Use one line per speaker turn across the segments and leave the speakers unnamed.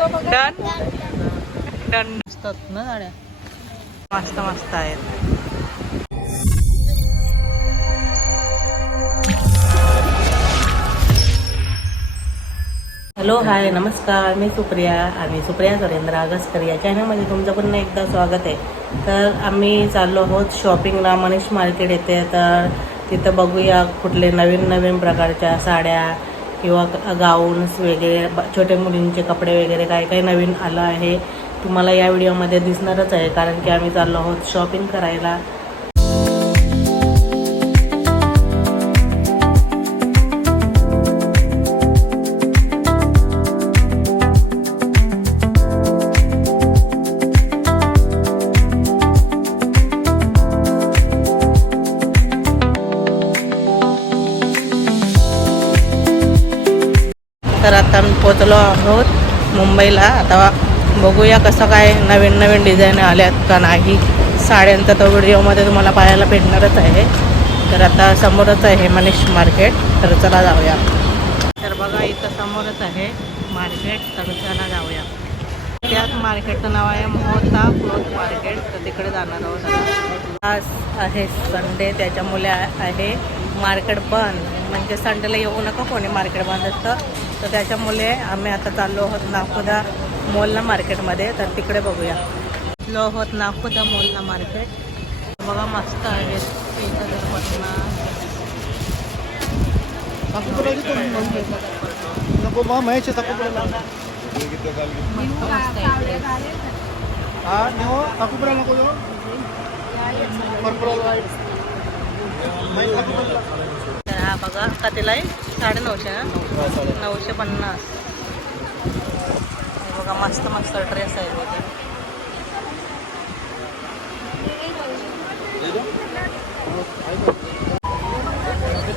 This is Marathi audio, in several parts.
डन डन असतात ना गाड्या मस्त मस्त आहेत. हॅलो हाय नमस्कार. मी सुप्रिया. आणि सुप्रिया सुरेंद्र आगसकर. या चॅनलमध्ये तुमचं पुन्हा एकदा स्वागत आहे. तर आम्ही चाललो आहोत शॉपिंगला. मनीष मार्केट येते. तर तिथं बघूया कुठले नवीन नवीन प्रकारच्या साड्या किंवा गाऊन्स वगैरे छोट्या मुलींचे कपडे वगैरे काय काय नवीन आलं आहे तुम्हाला या व्हिडिओमध्ये दिसणारच आहे कारण की आम्ही चाललो आहोत शॉपिंग करायला. तर आता आम्ही पोचलो आहोत मुंबईला. आता बघूया कसं काय नवीन नवीन डिझाईन आल्यात का नाही. साड्यांचा तो व्हिडिओमध्ये तुम्हाला पाहायला भेटणारच आहे. तर आता समोरच आहे मनीष मार्केट. तर चला जाऊया. तर बघा इथं समोरच आहे मार्केट. तर चला जाऊया. त्याच मार्केटचं नाव आहे मोहता क्लोथ मार्केट. तर तिकडे जाणार आहोत आज आहे संडे त्याच्यामुळे आहे मार्केट बंद. म्हणजे संडेला येऊ नका कोणी मार्केट बंद असतं तर त्याच्यामुळे आम्ही आता चाललो आहोत नागपुदा मोलना मार्केटमध्ये. तर तिकडे बघूया. लो आहोत नागपुदा मोलना मार्केट. बघा मस्त आहे. एक हजार पन्नास
नको
तर हा बघा कितीला आहे साडे नऊशे ना नऊशे पन्नास. बघा मस्त मस्त ड्रेस आहे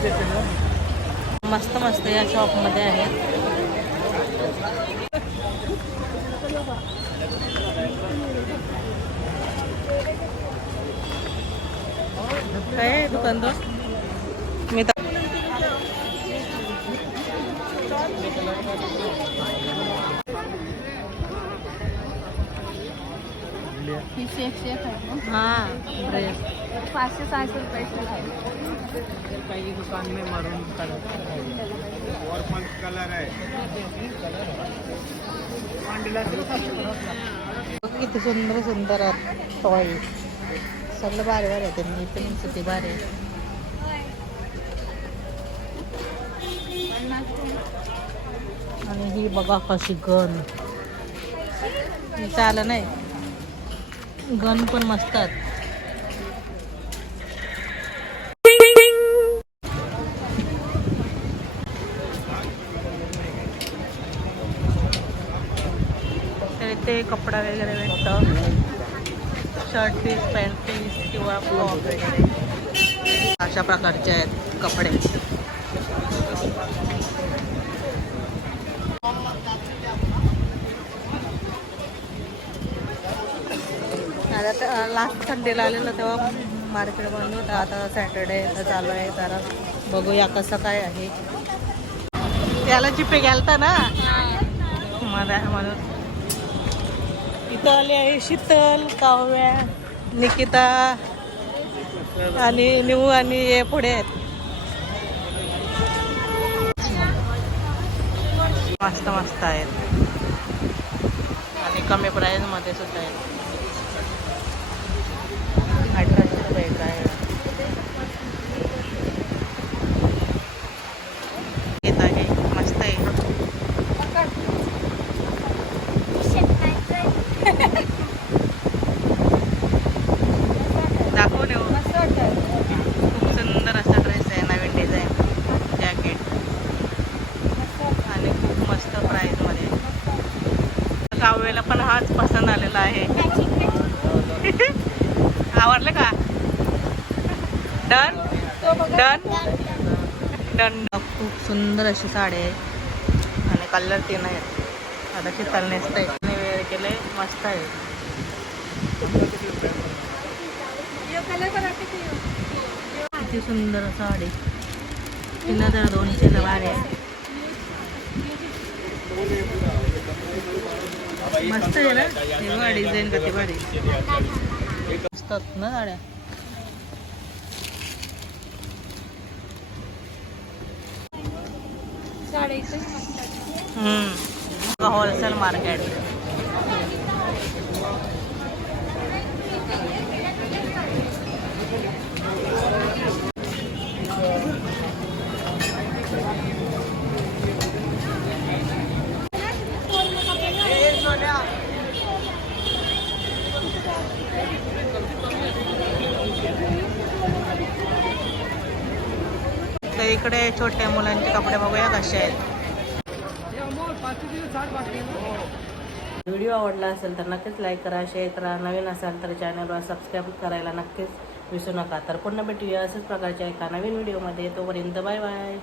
तिथे मस्त मस्त या शॉपमध्ये आहे. दुकान तो मी हां ड्रेस
पाचशे सहाशे रुपयाचे आहे.
काही दुकान में मरून किती सुंदर सुंदर टॉय सगळं भारी भारी आहे त्यांनी पण किती भारी आहे. आणि ही बघा कशी गन चाल नाही. गन पण मस्तात ते कपडा वगैरे भेटतं. शर्ट पीस पॅन्ट पीस किंवा फ्रॉक वगैरे. अशा प्रकारचे आहेत कपडे. आता लास्ट संडेला आलेलं तेव्हा मार्केट बंद होतं. आता सॅटर्डे चालू आहे. तर बघूया कसं काय आहे. त्याला चिपे गेलता ना? मला म्हणून. इथं आहे शीतल काव्या निकिता आणि निऊ आणि हे पुढे आहेत. मस्त मस्त आहेत. आणि कमी प्राईजमध्ये सुद्धा आहेत अठराशे रुपये काय येत आहे मस्त आहे दाखवून येऊ खूप सुंदर असा ड्रेस आहे नवीन डिझाईन जॅकेट आणि खूप मस्त प्राईजमध्ये कावळेला पण हाच पसंत आलेला आहे. आवडलं का? डन? डन? डन. खूप सुंदर अशी साडी आहे. आणि कलर तीन आहेत आता शीतल नेसत आहे. केले मस्त आहे. किती सुंदर साडी. तीन हजार दोनशे भारी आहे. मस्त आहे ना हे बघा डिझाईन किती भारी असतात ना साड्या
साडे इथे मस्त आहे.
हम्म होलसेल मार्केट तर इकडे छोट्या मुलांचे कपडे बघूया कसे आहेत. व्हिडिओ आवडला असेल तर नक्कीच लाईक करा शेअर करा. नवीन असाल तर चॅनलवर सबस्क्राईब करायला नक्कीच विसरू नका. तर पुन्हा भेटूया अशाच प्रकारच्या एका नवीन व्हिडिओमध्ये तोपर्यंत बाय बाय